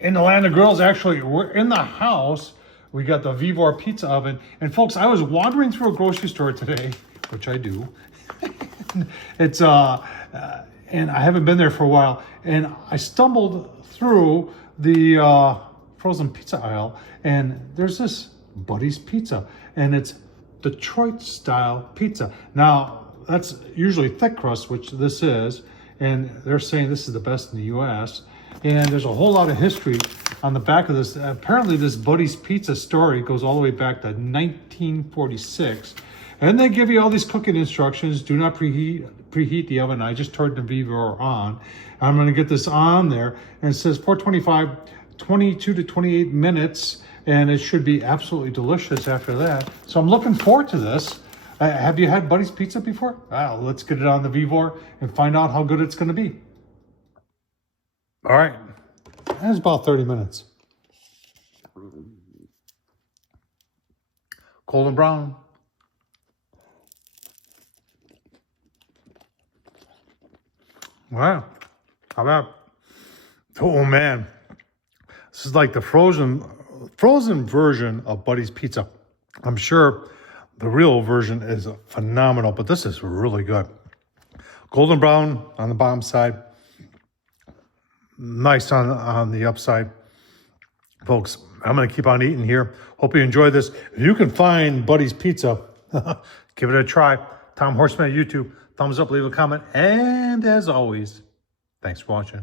in the land of grills. Actually, we're in the house. We got the Vivor pizza oven. And folks, I was wandering through a grocery store today, which I do. It's and I haven't been there for a while. And I stumbled through the frozen pizza aisle, and there's this Buddy's Pizza, and it's Detroit style pizza. Now, that's usually thick crust, which this is, and they're saying this is the best in the US. And there's a whole lot of history on the back of this. Apparently this Buddy's Pizza story goes all the way back to 1946. And they give you all these cooking instructions. Do not preheat the oven. I just turned the Vivor on. I'm gonna get this on there, and it says 425, 22 to 28 minutes, and it should be absolutely delicious after that. So I'm looking forward to this. Have you had Buddy's Pizza before? Well, let's get it on the Vivor and find out how good it's gonna be. All right, that's about 30 minutes. Cold and brown. Wow, how about? Oh man, this is like the frozen version of Buddy's Pizza. I'm sure the real version is phenomenal, but this is really good. Golden brown on the bottom side, nice on the upside. Folks, I'm gonna keep on eating here. Hope you enjoy this. If you can find Buddy's Pizza, give it a try. Tom Horsman at YouTube. Thumbs up, leave a comment, and as always, thanks for watching.